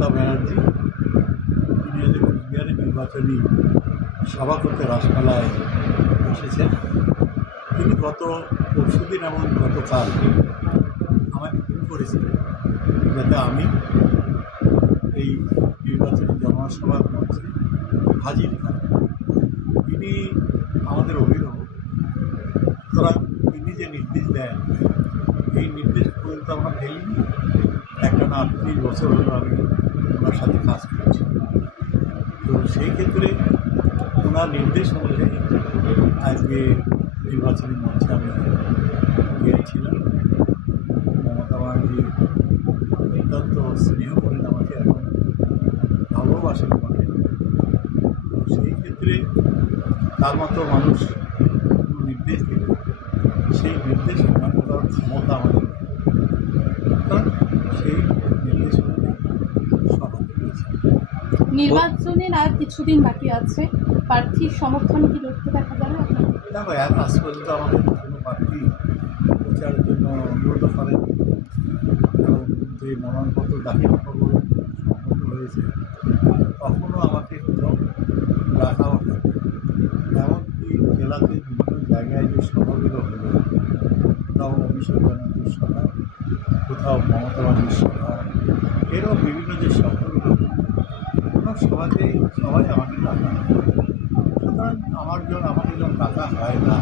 মমতা ব্যানার্জি তিনি আজ কুচবিহারে নির্বাচনী সভা করতে রাসমেলায় এসেছেন। তিনি গত পরশুদিন এবং গতকাল আমায় ফোন করেছিলেন যাতে আমি এই নির্বাচনী জনসভার মঞ্চে হাজির হন। তিনি আমাদের অভিভাবক, সুতরাং তিনি যে নির্দেশ দেন এই নির্দেশ পর্যন্ত আমরা ফেলিনি। একটানা ৩৮ বছর হলো আমি ওনার সাথে কাজ করছি। তো সেই ক্ষেত্রে ওনার নির্দেশ অনুযায়ী আজকে নির্বাচনী মঞ্চে আমি গিয়েছিলাম। মমতা ব্যানার্জি অত্যন্ত স্নেহ করেন আমাকে, এখন ভালোবাসেন বটে। তো সেই ক্ষেত্রে তার মতো মানুষ নির্দেশ দিল, সেই নির্দেশ অমান্য করার ক্ষমতা আমাদের নেই। সুতরাং সেই নির্দেশ অনুযায়ী সভা করেছে। নির্বাচনের আর কিছুদিন বাকি আছে, প্রার্থীর সমর্থনে কি লক্ষ্য দেখা যাবে আপনার? দেখো, আজ পর্যন্ত আমাদের কোনো প্রার্থী প্রচারের জন্য অনুরোধ করেন এবং যে মনোনয়নপত্র দাখিল সম্পন্ন হয়েছে তখনও আমাকে কোথাও ডাকাও হয়। এমনকি জেলাতে বিভিন্ন জায়গায় যে সভাগুলো হলো, কোথাও অভিষেক ব্যানার্জির সভা, কোথাও মমতা ব্যানার্জির সভা, এরও বিভিন্ন যে সভাগুলো হলো কোনো সভাতেই সবাই আমাকে ডাকা হয়। সুতরাং আমাকে যখন ডাকা হয় না,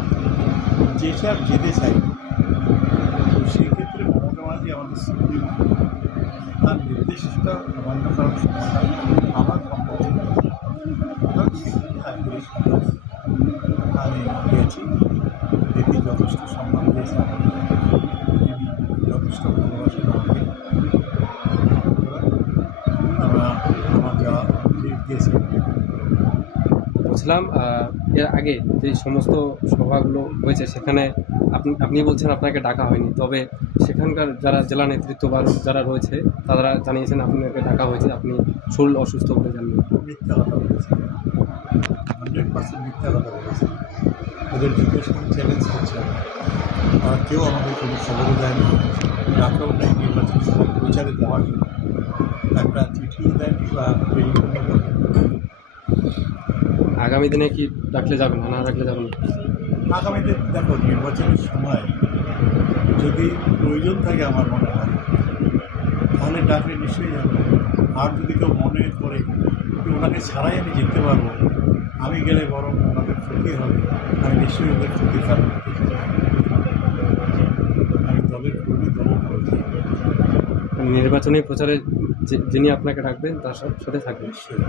যে সব যেতে চাই, তো সেক্ষেত্রে মমতা ব্যানার্জি আমাদের সুপ্রিম, তার নির্দেশটা অমান্য করার ক্ষমতা আমার সম্ভব। সুতরাং সেখানে আজকে আমি গিয়েছি। দিদি যথেষ্ট সম্মান দিয়েছে আমাকে, তিনি যথেষ্ট ভালোবাসেন আমাকে। আমার যাওয়া গিয়েছে। বলছিলাম এর আগে যে সমস্ত সভাগুলো হয়েছে সেখানে আপনি বলছেন আপনাকে ডাকা হয়নি, তবে সেখানকার যারা জেলা নেতৃত্ব বা যারা রয়েছে তারা জানিয়েছেন আপনাকে ডাকা হয়েছে, আপনি শরীর অসুস্থ বলে জানেন। মিথ্যা কথা বলেছে, 100% মিথ্যা কথা বলেছে। ওদের যুগের সঙ্গে চ্যালেঞ্জ করছে, আর কেউ আমাদের কোনো খবরও দেয়নি, ডাকাও নেই নির্বাচন প্রচারে দেওয়ার জন্য, একটা চিঠিও দেয়নি বা টেলিফোনও করেনি। আগামী দিনে কি ডাকলে যাবেন না ডাকলে যাবেন? আগামীতে দেখো, নির্বাচনের সময় যদি প্রয়োজন থাকে আমার মনে হয় তাহলে ডাকলে নিশ্চয়ই যাবো। আর যদি কেউ মনে করে যে ওনাকে ছাড়াই আমি জিততে পারবো, আমি গেলে বরং ওনাদের ক্ষতি হবে, আমি নিশ্চয়ই ওদের ক্ষতির কারণ হতে চাই। আমি দলের কর্মী, দলের কর্মী নির্বাচনী প্রচারে যিনি আপনাকে ডাকবেন তার সাথে থাকবেন। নিশ্চয়ই।